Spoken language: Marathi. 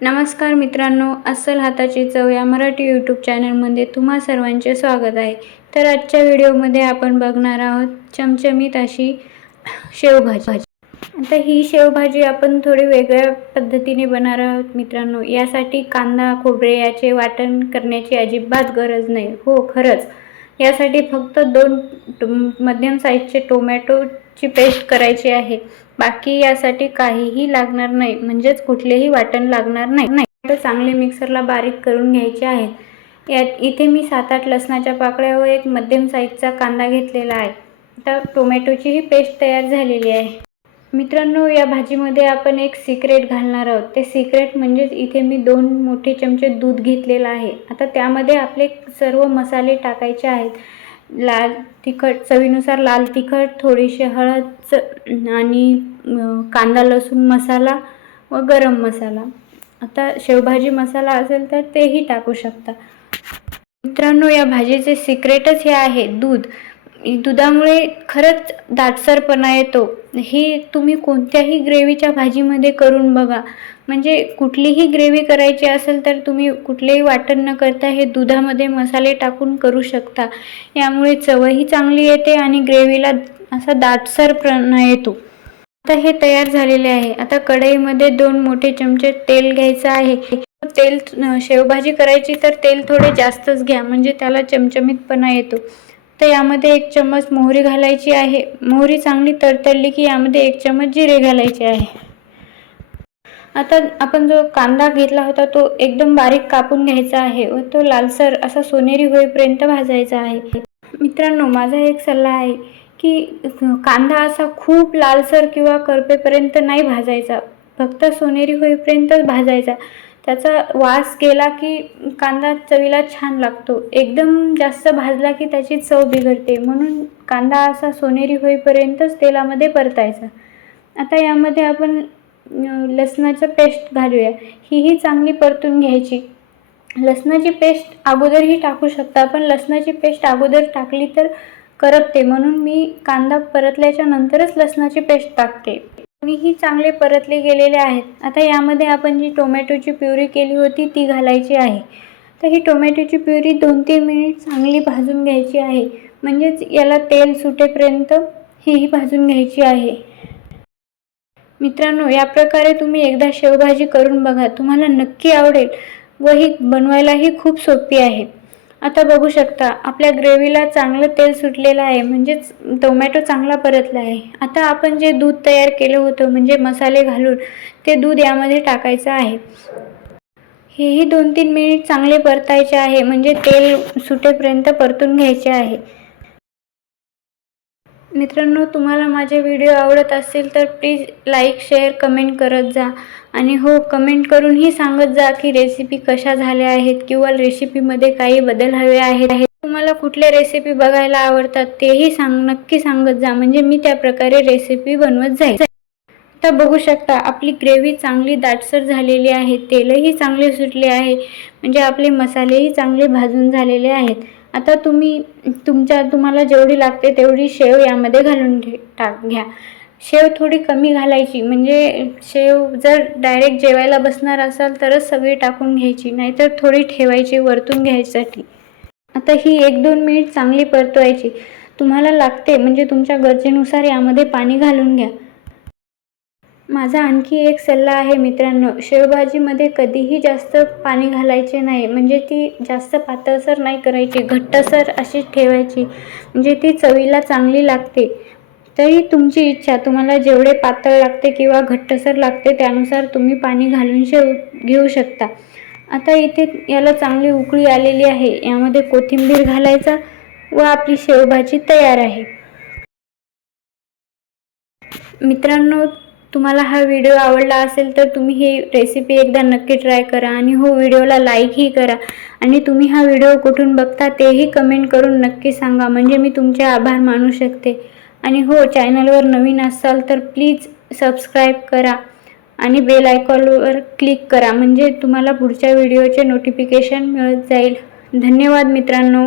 नमस्कार मित्रांनो, अस्सल हाताची चव या मराठी यूट्यूब चॅनलमध्ये तुम्हा सर्वांचे स्वागत आहे। तर आजच्या व्हिडिओमध्ये आपण बघणार आहोत चमचमीत अशी शेवभाजी। आता ही शेवभाजी आपण थोडी वेगळ्या पद्धतीने बनवणार आहोत मित्रांनो। यासाठी कांदा खोबरे याचे वाटण करण्याची अजिबात गरज नाही। हो खरंच यासाठी फक्त 2 मध्यम साईजचे टोमॅटोची पेस्ट करायची आहे। बाकी यासाठी काहीही लागणार नाही, म्हणजेच कुठलेही वाटण लागणार नाही। तर चांगले मिक्सरला बारीक करून घ्यायचे आहेत। यात इथे मी 7-8 लसणाच्या पाकळ्या व एक मध्यम साईजचा कांदा घेतलेला आहे। आता टोमॅटोची ही पेस्ट तयार झालेली आहे। मित्रांनो, या भाजीमध्ये आपण एक सिक्रेट घालणार आहोत। ते सिक्रेट म्हणजे इथे मी 2 मोठे चमचे दूध घेतलेला आहे। आता त्यामध्ये आपले सर्व मसाले टाकायचे आहेत। लाल तिखट, चवीनुसार लाल तिखट, थोडीशी हळद आणि कांदा लसूण मसाला व गरम मसाला। आता शेवभाजी मसाला असेल तर तेही टाकू शकता। मित्रांनो, या भाजीचे सिक्रेटच हे आहे दूध। दुधामुळे खरंच दाटसरपणा येतो। ही तुम्ही कोणत्याही ग्रेव्हीच्या भाजीमध्ये करून बघा। म्हणजे कुठलीही ग्रेव्ही करायची असेल तर तुम्ही कुठलेही वाटण न करता हे दुधामध्ये मसाले टाकून करू शकता। यामुळे चवही चांगली येते आणि ग्रेव्हीला असा दाटसरपणा येतो। आता हे तयार झालेले आहे। आता कढईमध्ये 2 मोठे चमचे तेल घ्यायचं आहे। तेल शेवभाजी करायची तर तेल थोडे जास्तच घ्या, म्हणजे त्याला चमचमीतपणा येतो। तर यामध्ये 1 चम्मच मोहरी घालायची आहे। मोहरी चांगली तडतडली की यामध्ये 1 चम्मच जिरे घालायचे आहे। आता आपण जो कांदा घेतला होता तो एकदम बारीक कापून घ्यायचा आहे व तो लालसर असा सोनेरी होईपर्यंत भाजायचा आहे। मित्रांनो, माझा एक सल्ला आहे की कांदा असा खूप लालसर किंवा करपेपर्यंत नाही भाजायचा, फक्त सोनेरी होईपर्यंतच भाजायचा। त्याचा वास गेला की कांदा चवीला छान लागतो। एकदम जास्त भाजला की त्याची चव बिघडते, म्हणून कांदा असा सोनेरी होईपर्यंतच तेलामध्ये परतायचा। आता यामध्ये आपण लसणाचं पेस्ट घालूया। ही चांगली परतून घ्यायची। लसणाची पेस्ट अगोदरही टाकू शकता, पण लसणाची पेस्ट अगोदर टाकली तर करपते, म्हणून मी कांदा परतल्याच्या नंतरच लसणाची पेस्ट टाकते। ही चांगले परतले गेलेले आहेत। आता यामध्ये आपण जी टोमॅटोची प्युरी केली होती ती घालायची आहे। तर ही टोमॅटोची प्युरी 2-3 मिनिट चांगली भाजून घ्यायची आहे, म्हणजेच याला तेल सुटेपर्यंत ही भाजून घ्यायची आहे। मित्रांनो, या प्रकारे तुम्ही एकदा शेवभाजी करून बघा, तुम्हाला नक्की आवडेल व ही बनवायलाही खूप सोपी आहे। आता बघू शकता आपल्या ग्रेव्हीला चांगलं तेल सुटलेलं आहे, म्हणजेच टोमॅटो चांगला परतला आहे। आता आपण जे दूध तयार केलं होतं म्हणजे मसाले घालून, ते दूध यामध्ये टाकायचं आहे। हेही 2-3 मिनिट चांगले परतायचे आहे, म्हणजे तेल सुटेपर्यंत परतून घ्यायचे आहे। मित्रांनो, तुम्हाला माझे व्हिडिओ आवडत असतील तर प्लीज लाईक शेअर कमेंट करत जा। आणि हो, कमेंट करूनही सांगत जा की रेसिपी कशा झाल्या आहेत किंवा रेसिपीमध्ये काही बदल हवे आहेत। तुम्हाला कुठल्या रेसिपी बघायला आवडतात तेही नक्की सांगत जा, म्हणजे मी त्या प्रकारे रेसिपी बनवत जाईल। आता बघू शकता आपली ग्रेव्ही चांगली दाटसर झालेली आहे, तेलही चांगले सुटले आहे, म्हणजे आपले मसालेही चांगले भाजून झालेले आहेत। आता तुम्हाला जेवढी लागते तेवढी शेव यामध्ये घालून घ्या। शेव थोडी कमी घालायची, म्हणजे शेव जर डायरेक्ट जेवायला बसणार असाल तरच सगळी टाकून घ्यायची, नाहीतर थोडी ठेवायची वरतून घ्यायसाठी। आता ही 1-2 मिनिट चांगली परतवायची। तुम्हाला लागते म्हणजे तुमच्या गरजेनुसार यामध्ये पाणी घालून घ्या। माझा आणखी एक सल्ला आहे मित्रांनो, शेवभाजीमध्ये कधीही जास्त पाणी घालायचे नाही, म्हणजे ती जास्त पातळसर नाही करायची, घट्टसर अशी ठेवायची, म्हणजे ती चवीला चांगली लागते। तरी तुमची इच्छा, तुम्हाला जेवढे पातळ लागते किंवा घट्टसर लागते त्यानुसार तुम्ही पाणी घालून शेव घेऊ शकता। आता इथे याला चांगली उकळी आलेली आहे, यामध्ये कोथिंबीर घालायचा व आपली शेवभाजी तयार आहे। मित्रांनो, तुम्हाला हा व्हिडिओ आवडला असेल तर तुम्ही ही रेसिपी एकदा नक्की ट्राय करा आणि हो, व्हिडिओला लाईकही करा। आणि तुम्ही हा व्हिडिओ कुठून बघता तेही कमेंट करून नक्की सांगा, म्हणजे मी तुमचे आभार मानू शकते। आणि हो, चॅनलवर नवीन असाल तर प्लीज सबस्क्राईब करा आणि बेल आयकॉनवर क्लिक करा, म्हणजे तुम्हाला पुढच्या व्हिडिओचे नोटिफिकेशन मिळत जाईल। धन्यवाद मित्रांनो।